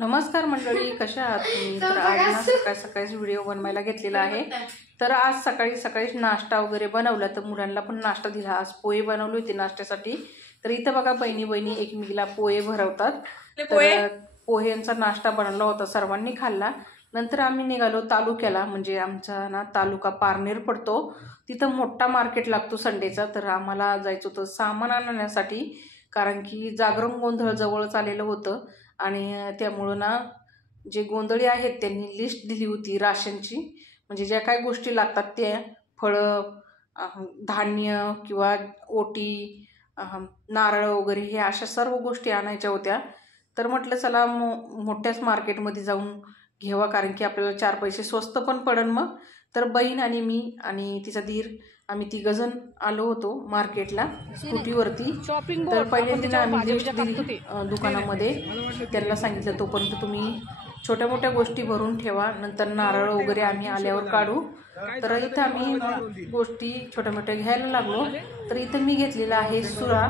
नमस्कार मंडळी, कशा आहात तुम्ही? तर आज ना सकाळीच व्हिडिओ बनवायला घेतलेला आहे. तर आज सकाळीच नाश्ता वगैरे बनवला, तर मुलांना पण नाश्ता दिला. आज पोहे बनवले होते नाश्त्यासाठी. तर इथं बघा बहिणी एकमेकीला पोहे भरवतात. तर पोहेंचा नाश्ता बनवला होता, सर्वांनी खाल्ला. नंतर आम्ही निघालो तालुक्याला, म्हणजे आमचा ना तालुका पारनेर पडतो. तिथं मोठा मार्केट लागतो संडेचा. तर आम्हाला जायचं होतं सामान आणण्यासाठी, कारण की जागरण गोंधळ जवळच आलेलं होतं. आणि त्यामुळं ना जे गोंधळी आहेत त्यांनी लिस्ट दिली होती राशनची, म्हणजे ज्या काही गोष्टी लागतात त्या फळं, धान्य किंवा ओटी, नारळ वगैरे हे अशा सर्व गोष्टी आणायच्या होत्या. तर म्हटलं चला मोठ्याच मार्केटमध्ये जाऊन घ्यावा, कारण की आपल्याला 4 पैसे स्वस्त पण पडेल मग. तर बहीण आणि मी आणि तिचा धीर आम्ही 3 जण आलो होतो मार्केटला स्कूटीवरती. तर पहिल्यांदा आम्ही लिस्ट दिली दुकानामध्ये. त्यांना सांगितलं तोपर्यंत तुम्ही छोट्या मोठ्या गोष्टी भरून ठेवा, नंतर नारळ वगैरे आम्ही आल्यावर काढू. तर इथं आम्ही गोष्टी छोट्या मोठ्या घ्यायला लागलो. तर इथं मी घेतलेला आहे सुरा,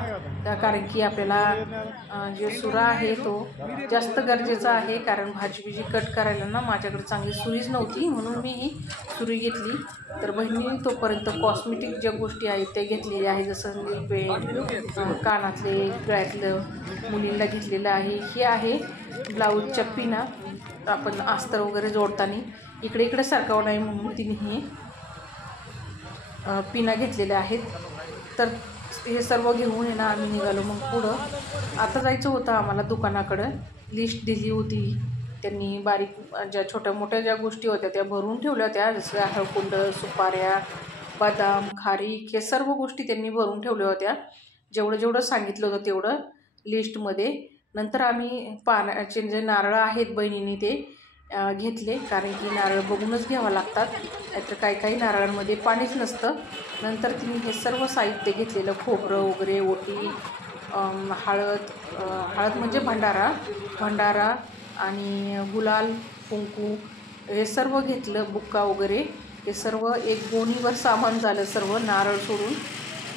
कारण की आपल्याला जे सुरा आहे तो जास्त गरजेचा आहे, कारण भाजी कट करायला ना माझ्याकडे चांगली सुरीच नव्हती, म्हणून मी ही सुरी घेतली. तर बहिणीने तोपर्यंत कॉस्मेटिक ज्या गोष्टी आहेत त्या घेतलेल्या आहे, जसं नील पेंट, कानातले, गळ्यातलं मुलींना घेतलेलं आहे. हे आहे ब्लाऊजच्या पिना, आपण अस्तर वगैरे जोडताना इकडे सरकावं नाही म्हणून तिने हे पिना घेतलेल्या आहेत. तर हे सर्व घेऊन आहे ना आम्ही निघालो. मग पुढं आता जायचं होतं आम्हाला दुकानाकडं. लिस्ट दिली होती त्यांनी, बारीक ज्या छोट्या मोठ्या ज्या गोष्टी होत्या त्या भरून ठेवल्या होत्या, जसं हळकुंड, सुपाऱ्या, बदाम, खारीक, हे सर्व गोष्टी त्यांनी भरून ठेवल्या होत्या. जेवढं सांगितलं होतं तेवढं लिस्टमध्ये. नंतर आम्ही पाण्याचे जे नारळ आहेत बहिणीने ते घेतले, कारण की नारळ बघूनच घ्यावं लागतात, नाहीतर काही नारळांमध्ये पाणीच नसतं. नंतर तिने हे सर्व साहित्य घेतलेलं, खोबरं वगैरे, ओटी, हळद म्हणजे भंडारा आणि गुलाल, कुंकू, हे सर्व घेतलं. बुक्का वगैरे हे सर्व एक गोणीवर सामान झालं सर्व, नारळ सोडून.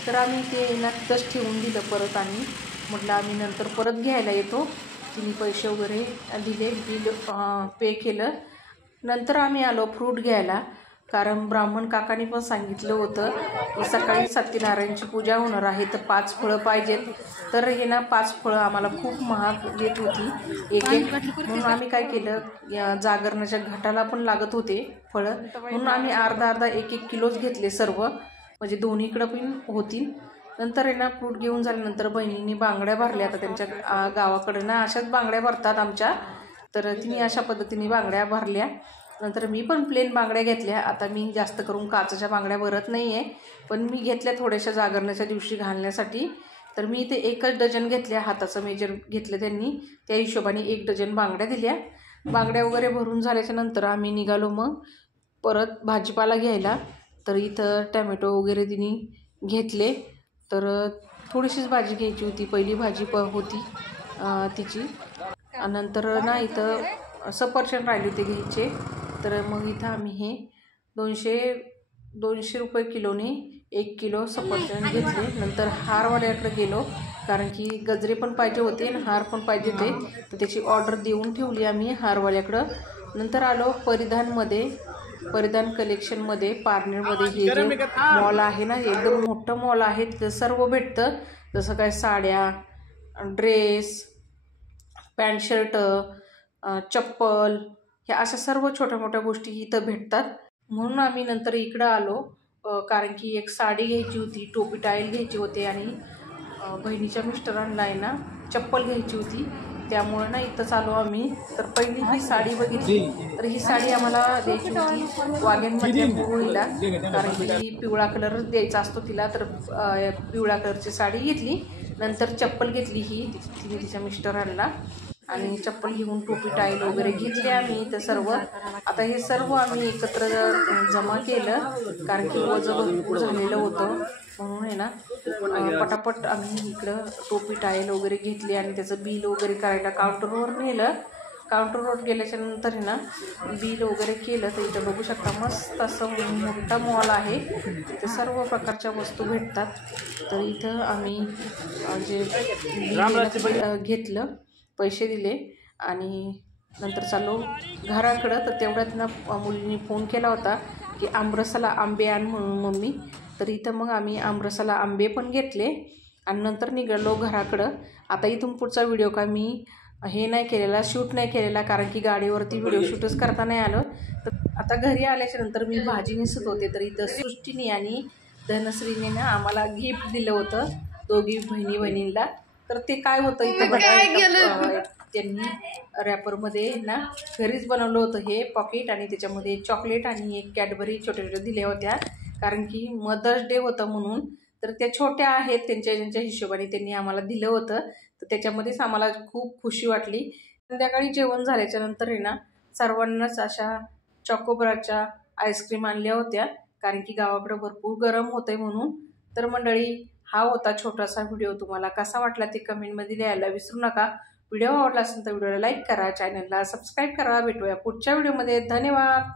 तर आम्ही ते ना तिथंच ठेवून दिलं परत. आणि म्हटलं आम्ही नंतर परत घ्यायला येतो. तिने पैसे वगैरे दिले, बिल पे केलं. नंतर आम्ही आलो फ्रूट घ्यायला, कारण ब्राह्मण काकांनी पण सांगितलं होतं की सकाळी सत्यनारायणची पूजा होणार आहे, तर 5 फळं पाहिजेत. तर हे ना 5 फळं आम्हाला खूप महाग देत होती एक, म्हणून आम्ही काय केलं, या जागरणाच्या घाटाला पण लागत होते फळं, म्हणून आम्ही अर्धा 1 किलोच घेतले सर्व, म्हणजे दोन्हीकडं पण होतील. नंतर आहे ना फ्रूट घेऊन झाल्यानंतर बहिणींनी बांगड्या भरल्या. आता त्यांच्या गावाकडं ना अशाच बांगड्या भरतात आमच्या, तर तिने अशा पद्धतीने बांगड्या भरल्या. नंतर मी पण प्लेन बांगड्या घेतल्या. आता मी जास्त करून काचेच्या बांगड्या भरत नाही आहे, पण मी घेतल्या थोड्याशा जागरणाच्या दिवशी घालण्यासाठी. तर मी इथे 1 डझन घेतल्या, हाताचं मेजर घेतलं त्यांनी, त्या हिशोबाने 1 डझन बांगड्या दिल्या. बांगड्या वगैरे भरून झाल्याच्या नंतर आम्ही निघालो मग परत भाजीपाला घ्यायला. तर इथं टॅमॅटो वगैरे तिने घेतले. तर थोडीशीच भाजी घ्यायची होती, पहिली भाजी होती तिची. नंतर ना इथं सफरचंद राहिले होते घ्यायचे. तर मग इथं आम्ही हे 200 रुपये किलोने 1 किलो सफरचंद घेतले. नंतर हारवाल्याकडे गेलो, कारण की गजरे पण पाहिजे होते आणि हार पण पाहिजे होते, तर त्याची ऑर्डर देऊन ठेवली आम्ही हारवाल्याकडं. नंतर आलो परिधान कलेक्शनमध्ये, पारनेरमध्ये. हे जे मॉल आहे ना, एकदम मोठं मॉल आहे, तिथं सर्व भेटतं, जसं काय साड्या, ड्रेस, पॅन्ट शर्ट, चप्पल, ह्या अशा सर्व छोट्या मोठ्या गोष्टी इथं भेटतात. म्हणून आम्ही नंतर इकडं आलो, कारण की एक साडी घ्यायची होती, टोपी टाईल घ्यायची होते, आणि बहिणीच्या मिस्टरांना आहे ना चप्पल घ्यायची होती, त्यामुळे ना इथंच आलो आम्ही. तर पहिली ही साडी बघितली. तर ही साडी आम्हाला द्यायची होती वाघ्यांमधल्या मुरळीला, कारण की पिवळा कलर द्यायचा असतो तिला, तर पिवळ्या कलरची साडी घेतली. नंतर चप्पल घेतली ही तिने तिच्या मिस्टरांना, आणि चप्पल घेऊन टोपी टाईल वगैरे घेतली आम्ही. तर सर्व आता हे सर्व आम्ही एकत्र जमा केलं, कारण की वजन भरपूर झालेलं होतं, म्हणून आहे ना पटापट आम्ही इकडं टोपी टाईल वगैरे घेतली आणि त्याचं बिल वगैरे करायला काउंटरवर नेलं. काउंटरवर गेल्याच्या नंतर आहे ना बिल वगैरे केलं. तर इथं बघू शकता मस्त असं मोठा मॉल आहे, तिथे सर्व प्रकारच्या वस्तू भेटतात. तर इथं आम्ही जे बिल घेतलं, पैसे दिले आणि नंतर चाललो घराकडं. तर तेवढ्यात ना मुलीने फोन केला होता की आमरसाला आंबे आण म्हणून मम्मी. तर इथं मग आम्ही आमरसाला आंबे पण घेतले आणि नंतर निघालो घराकडं. आता इथून पुढचा व्हिडिओ का मी हे नाही केलेला, शूट नाही केलेला, कारण की गाडीवरती व्हिडिओ शूटच करता नाही आलं. तर आता घरी आल्याच्या नंतर मी भाजी नेसत होते. तर इथं सृष्टीने आणि धनश्रीने ना आम्हाला गिफ्ट दिलं होतं, दोघी बहिणींना. तर ते काय होतं इथं बघा, त्यांनी रॅपरमध्ये ना घरीच बनवलं होतं हे पॉकेट आणि त्याच्यामध्ये चॉकलेट आणि एक कॅडबरी छोट्या छोट्या दिल्या होत्या, कारण की मदर्स डे होतं म्हणून. तर त्या छोट्या आहेत, त्यांच्या हिशोबाने त्यांनी आम्हाला दिलं होतं. तर त्याच्यामध्येच आम्हाला खूप खुशी वाटली. संध्याकाळी जेवण झाल्याच्या नंतर आहे ना सर्वांनाच अशा चॉकोबारच्या आईस्क्रीम आणल्या होत्या, कारण की गावाकडं भरपूर गरम होतंय म्हणून. तर मंडळी, हा होता छोटासा व्हिडिओ. तुम्हाला कसा वाटला ते कमेंटमध्ये लिहायला विसरू नका. व्हिडिओ आवडला असेल तर व्हिडिओला लाईक करा, चॅनलला सबस्क्राईब करा. भेटूया पुढच्या व्हिडिओमध्ये. धन्यवाद.